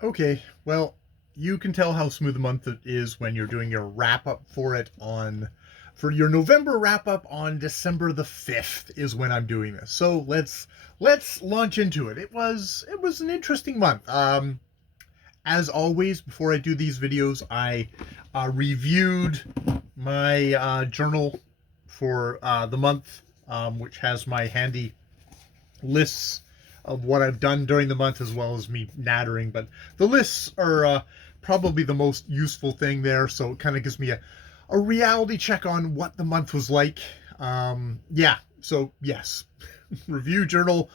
Okay, well, you can tell how smooth a month it is when you're doing your wrap up for it on for your November wrap up on December the 5th is when I'm doing this. So let's launch into it. It was an interesting month. As always, before I do these videos, I reviewed my journal for the month, which has my handy lists of what I've done during the month as well as me nattering. But the lists are probably the most useful thing there. So it kind of gives me a reality check on what the month was like. Yeah. So, yes, review journal.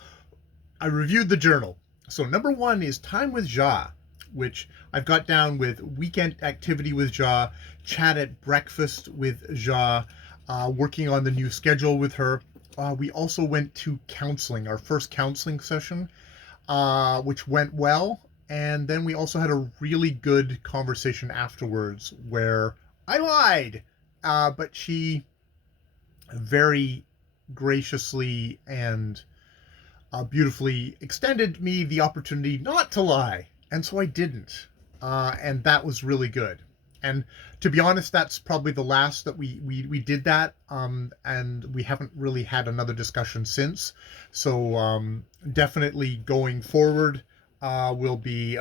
I reviewed the journal. So, number one is Time with Ja, which I've got down with weekend activity with Ja, chat at breakfast with Ja, working on the new schedule with her. We also went to counseling, our first counseling session, which went well. And then we also had a really good conversation afterwards where I lied, but she very graciously and beautifully extended me the opportunity not to lie. And so I didn't. And that was really good. And to be honest, that's probably the last that we did that. And we haven't really had another discussion since. So definitely going forward, we'll be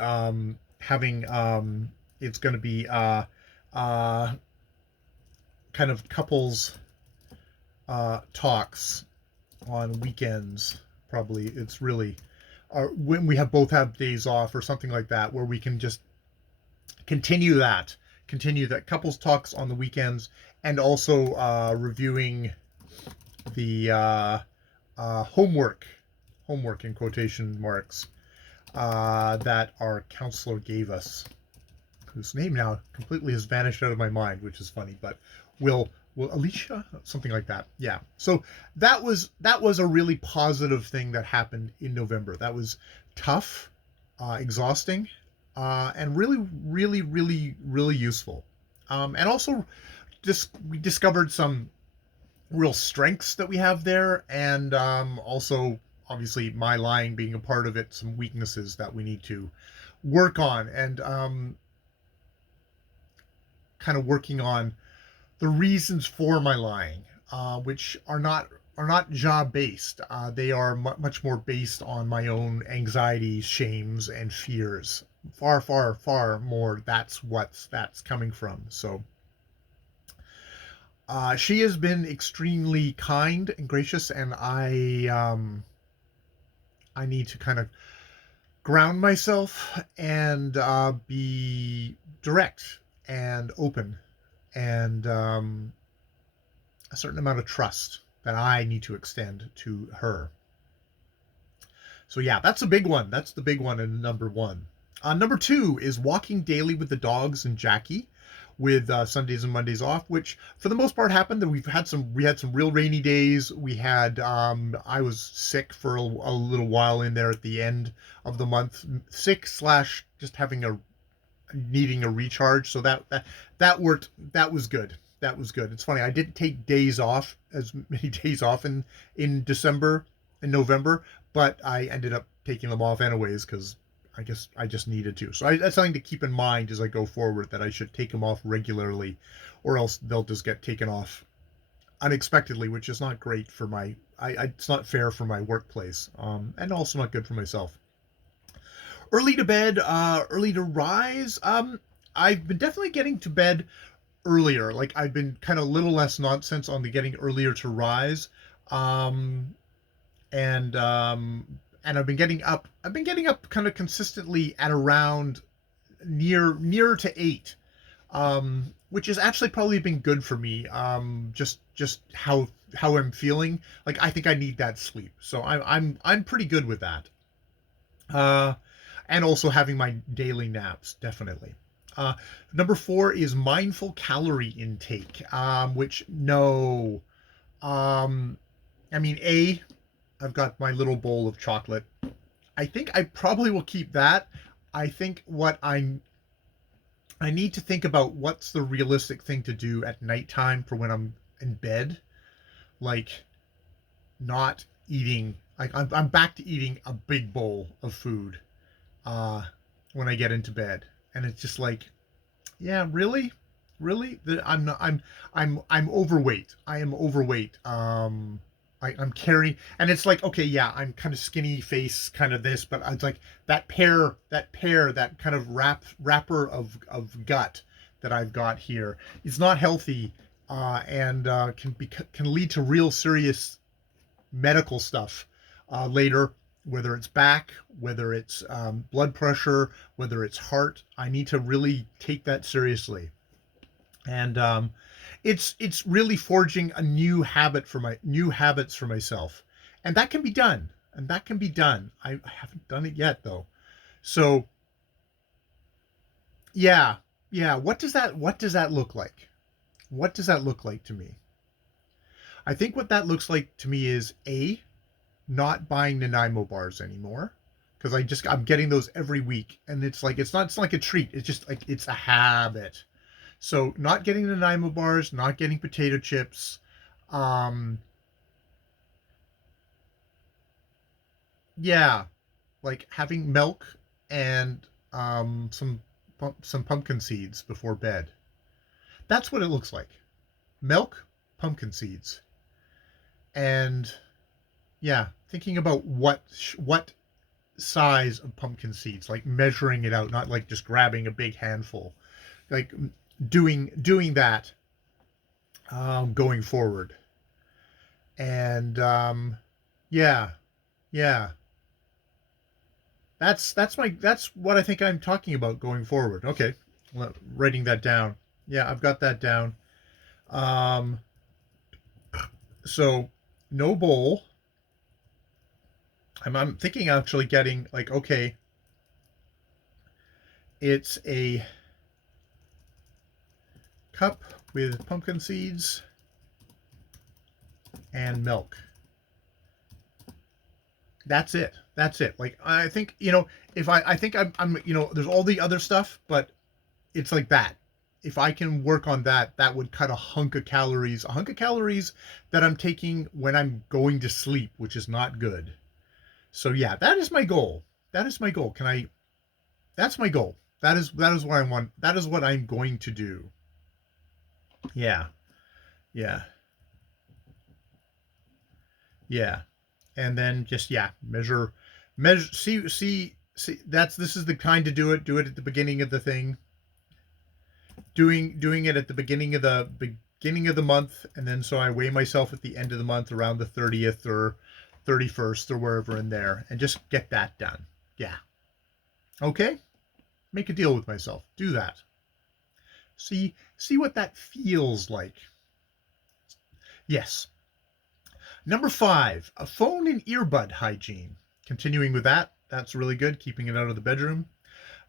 having, it's going to be uh, kind of couples talks on weekends. Probably it's really when we have both have days off or something like that, where we can just continue that continue that couples talks on the weekends, and also reviewing the homework in quotation marks that our counselor gave us, whose name now completely has vanished out of my mind, which is funny, but will Alicia, something like that. Yeah. So that was a really positive thing that happened in November. That was tough, exhausting, and really useful. And also, just we discovered some real strengths that we have there, and also obviously my lying being a part of it, some weaknesses that we need to work on, and kind of working on the reasons for my lying, which are not job based. They are much more based on my own anxieties, shames, and fears. Far more. That's coming from. So she has been extremely kind and gracious, and I need to kind of ground myself and be direct and open, and a certain amount of trust that I need to extend to her. So yeah, that's a big one. That's the big one in number one. Number two is walking daily with the dogs and Jackie, with Sundays and Mondays off, which for the most part happened. That we had some real rainy days. We had I was sick for a little while in there at the end of the month, sick slash just having a needing a recharge. So that worked. That was good. That was good. It's funny. I didn't take days off, as many days off in December and November, but I ended up taking them off anyways because I guess I just needed to. So that's something to keep in mind as I go forward, that I should take them off regularly, or else they'll just get taken off unexpectedly, which is not great for it's not fair for my workplace, and also not good for myself. Early to bed, early to rise. I've been definitely getting to bed earlier. Like, I've been kind of a little less nonsense on the getting earlier to rise. Um, and I've been getting up. I've been getting up kind of consistently at around nearer to 8, which has actually probably been good for me. Just how I'm feeling. Like, I think I need that sleep, so I'm pretty good with that. Uh, and also having my daily naps, definitely. Uh, Number four is mindful calorie intake, which no, um, I mean, I've got my little bowl of chocolate. I think I probably will keep that. I think I need to think about what's the realistic thing to do at nighttime for when I'm in bed, like not eating. Like, I'm back to eating a big bowl of food, uh, when I get into bed. And it's just like, yeah, really? Really? I'm not, I'm overweight. I am overweight. I'm carrying, and it's like, okay, yeah, I'm kind of skinny face, kind of this, but it's like that kind of wrapper of gut that I've got here is not healthy, and can lead to real serious medical stuff later, whether it's back, whether it's blood pressure, whether it's heart. I need to really take that seriously. And it's really forging a new habits for myself, and that can be done. And that can be done. I haven't done it yet though. So yeah, yeah. What does that look like? What does that look like to me? I think what that looks like to me is a not buying Nanaimo bars anymore, because I'm getting those every week, and it's not like a treat. It's just like it's a habit. So not getting the Nanaimo bars, not getting potato chips, um, yeah, like having milk and some pumpkin seeds before bed. That's what it looks like. Milk, pumpkin seeds, and yeah, thinking about what size of pumpkin seeds, like measuring it out, not like just grabbing a big handful, like doing that going forward. And yeah, yeah, that's what I think I'm talking about going forward. Okay, writing that down. Yeah, I've got that down. Um, so no bowl. I'm thinking actually getting like, okay, it's a cup with pumpkin seeds and milk. That's it. That's it. Like I think, if I think I'm there's all the other stuff, but it's like that. If I can work on that, that would cut a hunk of calories that I'm taking when I'm going to sleep, which is not good. So yeah, that is my goal. That is my goal. That's my goal. That is what I want. That is what I'm going to do. Yeah. Yeah. Yeah. And then just, yeah, measure, see, this is the kind to do it at the beginning of the thing, doing it at the beginning of the month, and then so I weigh myself at the end of the month around the 30th or 31st or wherever in there, and just get that done. Yeah. Okay. Make a deal with myself. Do that. See what that feels like. Yes. Number 5, a phone and earbud hygiene. Continuing with that, that's really good, keeping it out of the bedroom.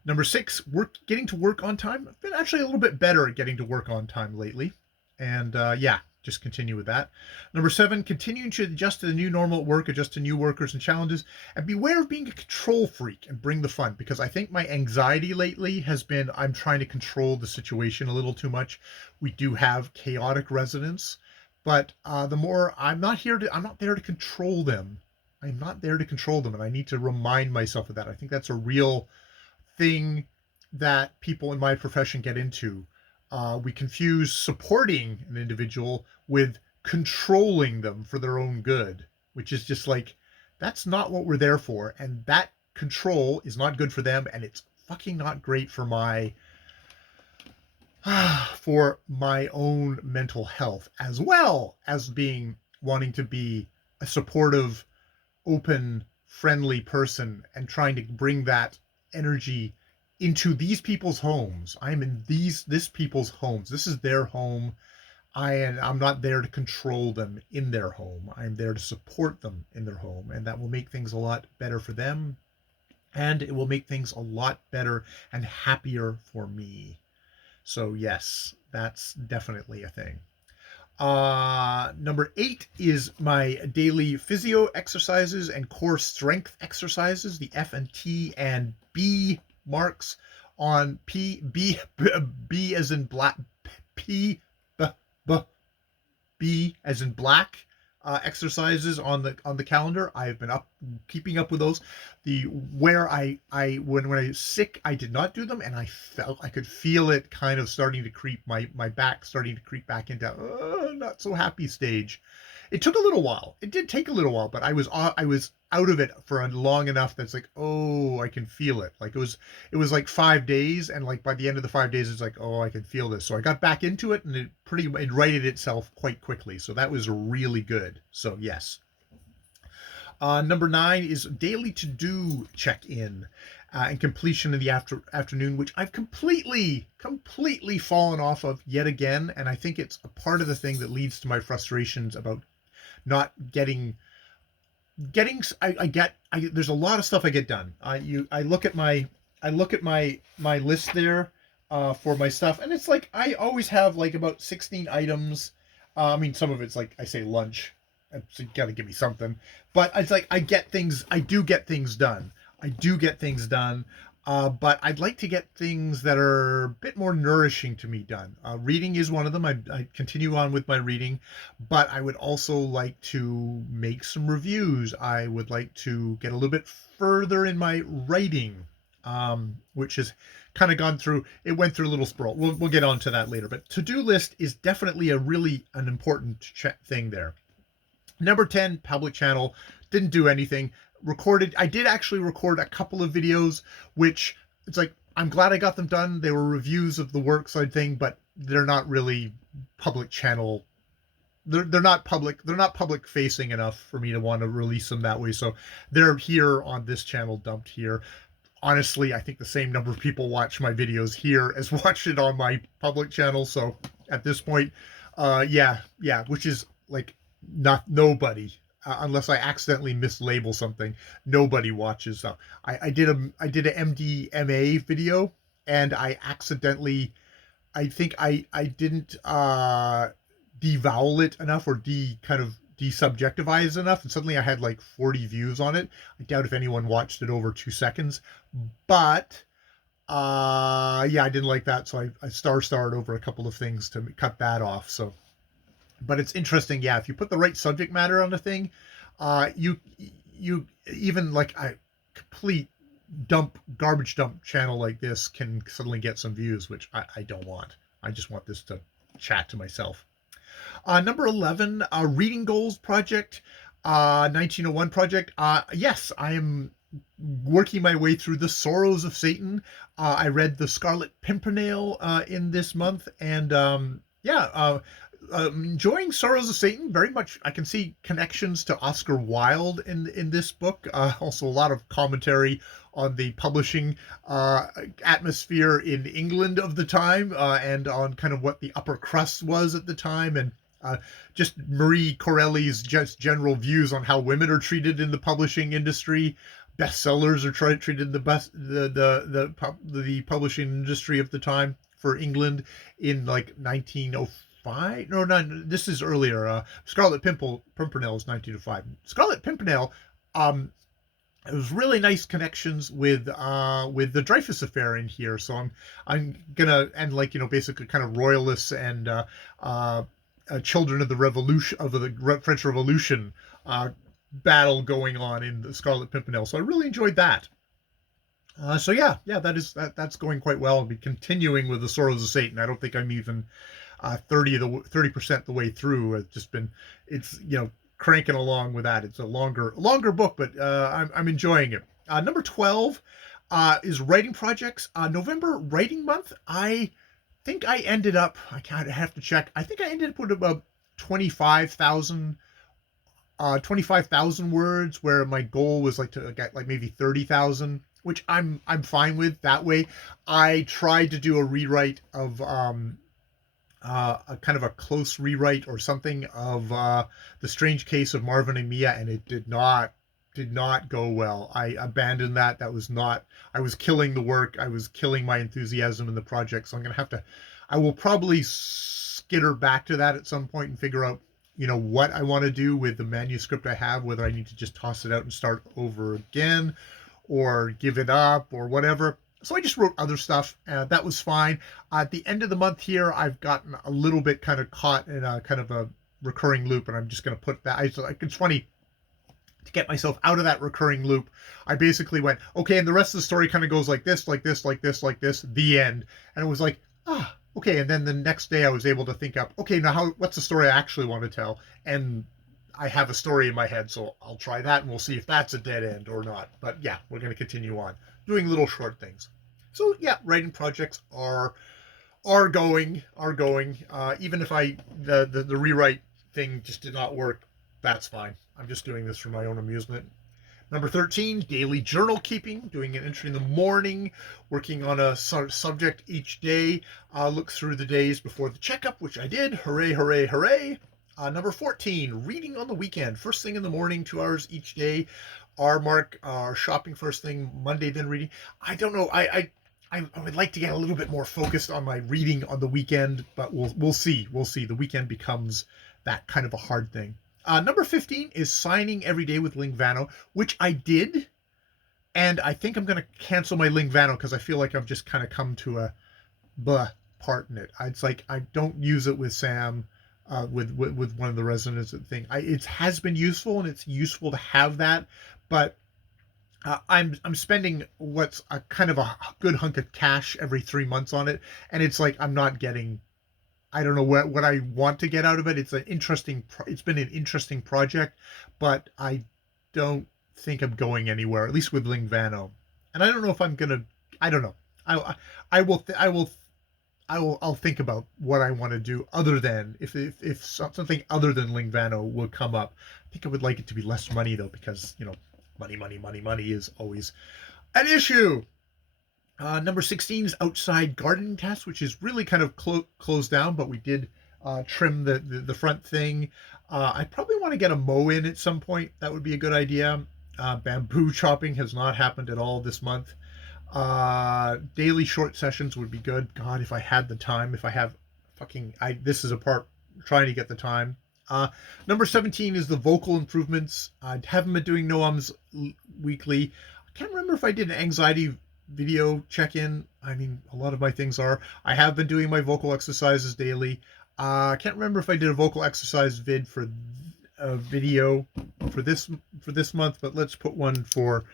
Number 6, getting to work on time. I've been actually a little bit better at getting to work on time lately. And yeah, just continue with that. Number 7, continuing to adjust to the new normal at work, adjust to new workers and challenges, and beware of being a control freak and bring the fun. Because I think my anxiety lately has been I'm trying to control the situation a little too much. We do have chaotic residents, but the more I'm not there to control them. I'm not there to control them, and I need to remind myself of that. I think that's a real thing that people in my profession get into. We confuse supporting an individual with controlling them for their own good, which is just like, that's not what we're there for. And that control is not good for them. And it's fucking not great for my own mental health, as well as wanting to be a supportive, open, friendly person and trying to bring that energy into these people's homes. I'm in this people's homes. This is their home. I'm not there to control them in their home. I'm there to support them in their home, and that will make things a lot better for them, and it will make things a lot better and happier for me. So yes, that's definitely a thing. Number 8 is my daily physio exercises and core strength exercises, the F and T and B marks on B as in black, P, B, B as in black, exercises on the calendar. I've been keeping up with those. The where I when I was sick, I did not do them, and I could feel it kind of starting to creep, my back starting to creep back into not so happy stage. It took a little while. It did take a little while, but I was out of it for long enough that's like, oh, I can feel it. Like it was like 5 days, and like by the end of the 5 days, it's like, oh, I can feel this. So I got back into it, and it righted itself quite quickly. So that was really good. So yes. Number 9 is daily to do check in. And completion in the afternoon, which I've completely fallen off of yet again, and I think it's a part of the thing that leads to my frustrations about not getting there's a lot of stuff I get done. I look at my list there for my stuff, and it's like I always have like about 16 items. I mean, some of it's like I say lunch, so you got to give me something, but it's like I do get things done. But I'd like to get things that are a bit more nourishing to me done. Reading is one of them. I continue on with my reading, but I would also like to make some reviews. I would like to get a little bit further in my writing, which has kind of gone through. It went through a little sprawl. We'll get on to that later. But to-do list is definitely an important thing there. Number 10, public channel. Didn't do anything. I did actually record a couple of videos, which it's like, I'm glad I got them done. They were reviews of the workside thing, but they're not really public channel. They're not public facing enough for me to want to release them that way. So they're here on this channel, dumped here. Honestly, I think the same number of people watch my videos here as watch it on my public channel. So at this point, yeah, which is like not nobody. Unless I accidentally mislabel something, nobody watches. I did a MDMA video, and I accidentally, I think I didn't devowel it enough, or kind of desubjectivize enough, and suddenly I had like 40 views on it. I doubt if anyone watched it over 2 seconds, but yeah, I didn't like that, so I starred over a couple of things to cut that off. So. But it's interesting, yeah. If you put the right subject matter on the thing, you even like a complete garbage dump channel like this can suddenly get some views, which I don't want. I just want this to chat to myself. Number 11, Reading Goals Project, 1901 Project. Yes, I am working my way through The Sorrows of Satan. I read The Scarlet Pimpernel in this month, and yeah. Enjoying Sorrows of Satan very much. I can see connections to Oscar Wilde in this book. Also, a lot of commentary on the publishing atmosphere in England of the time, and on kind of what the upper crust was at the time, and just Marie Corelli's just general views on how women are treated in the publishing industry. Bestsellers are treated in the publishing industry of the time for England in like 1905. No, this is earlier. Scarlet Pimpernel is 1905. Scarlet Pimpernel, it was really nice connections with the Dreyfus affair in here. So I'm gonna, and like, basically kind of royalists and children of the revolution, of the French Revolution battle going on in the Scarlet Pimpernel. So I really enjoyed that. So yeah, that's going quite well. I'll be continuing with the Sorrows of Satan. I don't think I'm even 30% the way through. It's cranking along with that. It's a longer book, but I'm enjoying it. Number 12 is writing projects. November writing month. I think I ended up, I have to check. I think I ended up with about 25,000 words, where my goal was like to get like maybe 30,000, which I'm fine with that way. I tried to do a rewrite of a kind of a close rewrite or something of The Strange Case of Marvin and Mia, and it did not go well. I abandoned that. I was killing the work. I was killing my enthusiasm in the project. So I will probably skitter back to that at some point and figure out, what I want to do with the manuscript I have, whether I need to just toss it out and start over again, or give it up, or whatever. So I just wrote other stuff. That was fine. At the end of the month here, I've gotten a little bit kind of caught in a kind of recurring loop, and I'm just going to put that. It's funny to get myself out of that recurring loop. I basically went, okay, and the rest of the story kind of goes like this, like this, like this, like this, the end. And it was like, okay. And then the next day I was able to think up, okay, now what's the story I actually want to tell? And I have a story in my head, so I'll try that and we'll see if that's a dead end or not. But yeah, we're going to continue on doing little short things. So yeah, writing projects are going. Even if the rewrite thing just did not work, that's fine. I'm just doing this for my own amusement. Number 13, daily journal keeping, doing an entry in the morning, working on a subject each day. Look through the days before the checkup, which I did. Hooray, hooray, hooray. Number 14, reading on the weekend. First thing in the morning, 2 hours each day. Mark, shopping first thing, Monday, then reading. I don't know. I would like to get a little bit more focused on my reading on the weekend, but we'll see. We'll see. The weekend becomes that kind of a hard thing. Number 15 is signing every day with Nvmbr, which I did. And I think I'm going to cancel my Nvmbr because I feel like I've just kind of come to a part in it. It's like I don't use it with Sam, with one of the residents of the thing. It has been useful, and it's useful to have that. But I'm spending what's a kind of a good hunk of cash every 3 months on it. And it's like I'm not getting... I don't know what I want to get out of it. It's been an interesting project, but I don't think I'm going anywhere, at least with Nvmbr. And I don't know if I'm going to, I don't know. I'll think about what I want to do other than if something other than Nvmbr will come up. I think I would like it to be less money though, because, money is always an issue. Number 16 is outside gardening tasks, which is really kind of closed down, but we did trim the front thing. I probably want to get a mow in at some point. That would be a good idea. Bamboo chopping has not happened at all this month. Daily short sessions would be good. God, if I had the time, if I have this is a part trying to get the time. Number 17 is the vocal improvements. I haven't been doing Noam's weekly. I can't remember if I did an anxiety video check-in. I mean, a lot of my things are. I have been doing my vocal exercises daily. I can't remember if I did a vocal exercise vid for a video for this month, but let's put one for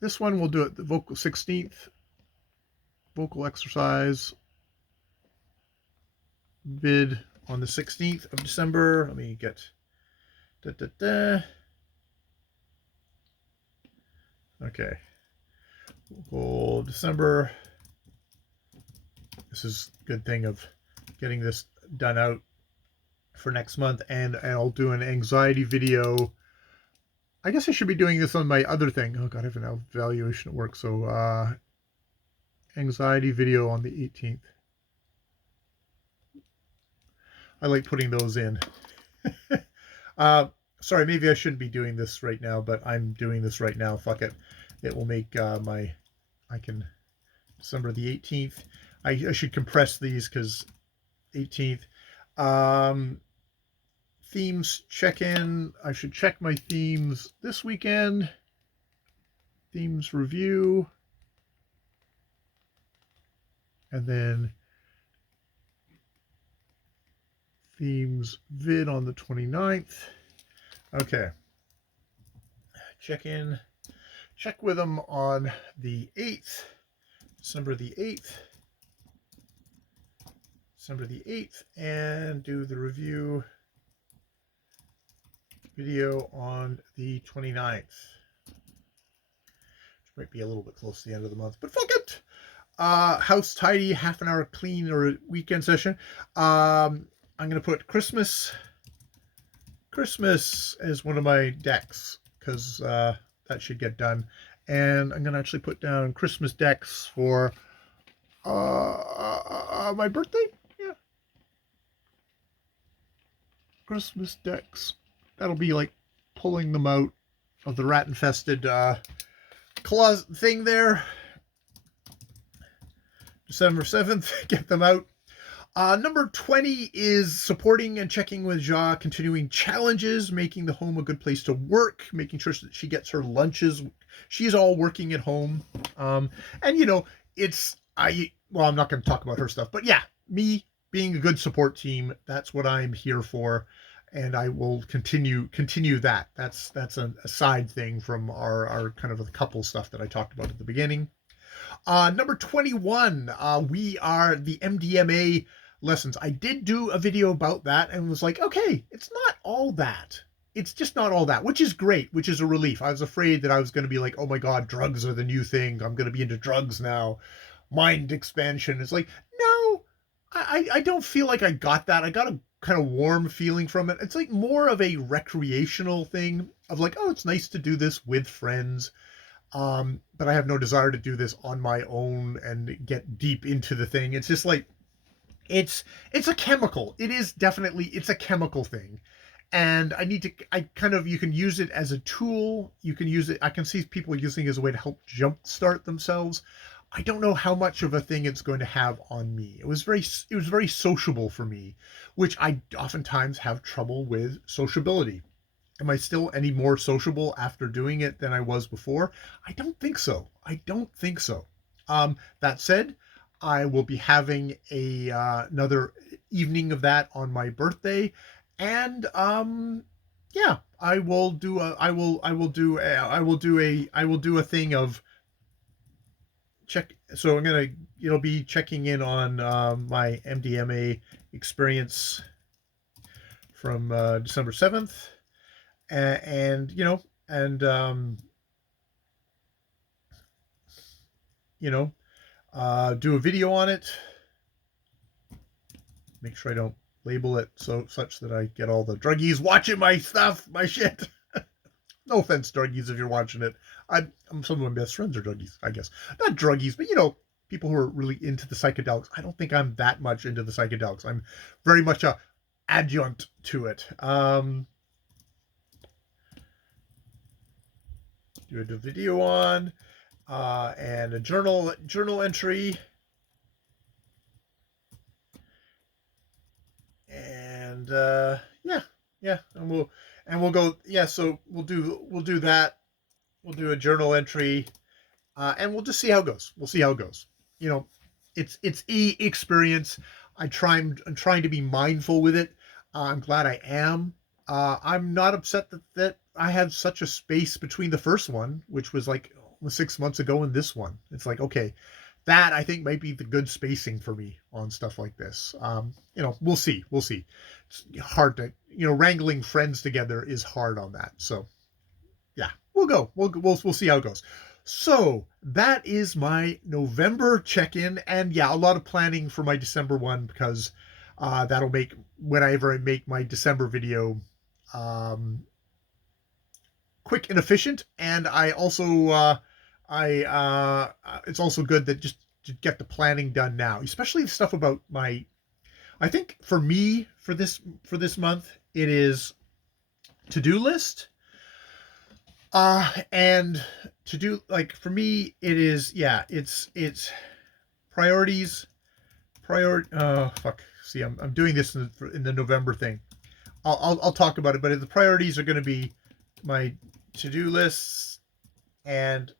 this one. We'll do it the vocal 16th vocal exercise vid on the 16th of December. Let me get okay. Vocal December. This is a good thing of getting this done out for next month, and I'll do an anxiety video. I guess I should be doing this on my other thing. Oh god, I have an evaluation at work, so anxiety video on the 18th. I like putting those in. Sorry, maybe I shouldn't be doing this right now, but I'm doing this right now. Fuck it. It will make December the 18th. I should compress these because 18th. Themes check-in. I should check my themes this weekend. Themes review. And then themes vid on the 29th. Okay. Check-in. Check with them on the 8th, December the 8th, and do the review video on the 29th. Which might be a little bit close to the end of the month, but fuck it. House tidy, half an hour clean or weekend session. I'm going to put Christmas as one of my decks because that should get done. And I'm going to actually put down Christmas decks for my birthday. Yeah. Christmas decks. That'll be like pulling them out of the rat-infested closet thing there. December 7th, get them out. Number 20 is supporting and checking with Ja, continuing challenges, making the home a good place to work, making sure that she gets her lunches. She's all working at home. And I'm not going to talk about her stuff, but yeah, me being a good support team. That's what I'm here for, and I will continue that. That's a side thing from our kind of the couple stuff that I talked about at the beginning. Number 21, we are the MDMA lessons. I did do a video about that and was like, okay, it's not all that. It's just not all that, which is great, which is a relief. I was afraid that I was going to be like, oh my God, drugs are the new thing. I'm going to be into drugs now. Mind expansion. It's like, no, I don't feel like I got that. I got a kind of warm feeling from it. It's like more of a recreational thing of like, oh, it's nice to do this with friends. But I have no desire to do this on my own and get deep into the thing. It's just like it's a chemical. It is definitely it's a chemical thing. And I kind of you can use it as a tool. You can use it. I can see people using it as a way to help jumpstart themselves. I don't know how much of a thing it's going to have on me. It was very sociable for me, which I oftentimes have trouble with sociability. Am I still any more sociable after doing it than I was before? I don't think so. I don't think so. That said, I will be having another evening of that on my birthday, and yeah, I will do a thing of check. So it'll be checking in on my MDMA experience from December 7th. And you know, and do a video on it. Make sure I don't label it such that I get all the druggies watching my stuff, my shit. No offense, druggies, if you're watching it. I'm some of my best friends are druggies, I guess. Not druggies, but people who are really into the psychedelics. I don't think I'm that much into the psychedelics. I'm very much a adjunct to it. Do a video on, and a journal entry, and yeah, and we'll go, yeah. So we'll do that. We'll do a journal entry, and we'll just see how it goes. We'll see how it goes. It's experience. I'm trying to be mindful with it. I'm glad I am. I'm not upset that I had such a space between the first one, which was like 6 months ago, and this one. It's like, okay, that I think might be the good spacing for me on stuff like this. We'll see. It's hard to, wrangling friends together is hard on that. So yeah, we'll see how it goes. So that is my November check-in, and yeah, a lot of planning for my December one, because that'll make, whenever I make my December video, quick and efficient. And I also it's also good that just to get the planning done now, especially the stuff about I think for me, for this month, it is to-do list, and to do, like, for me it is, yeah, it's priorities. Fuck, see, I'm doing this in the November thing. I'll talk about it, but the priorities are going to be my to-do lists and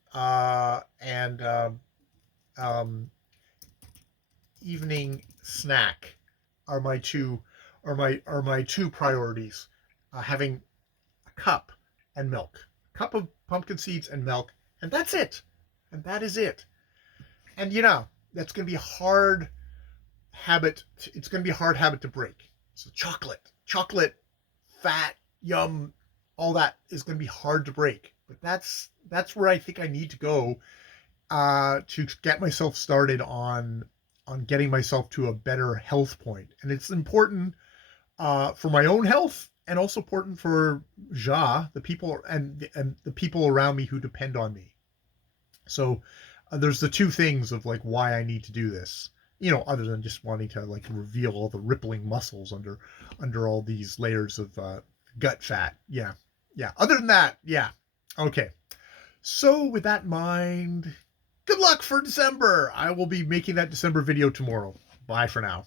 evening snack are my two priorities. Having a cup and milk, a cup of pumpkin seeds and milk, and that's it. And that is it. And that's going to be a hard habit. It's going to be a hard habit to break. So chocolate, fat, yum, all that is going to be hard to break. But that's where I think I need to go to get myself started on getting myself to a better health point. And it's important for my own health, and also important for the people and the people around me who depend on me. So there's the two things of like why I need to do this. Other than just wanting to like reveal all the rippling muscles under all these layers of gut fat. Yeah. Other than that, yeah. Okay. So with that in mind, good luck for December. I will be making that December video tomorrow. Bye for now.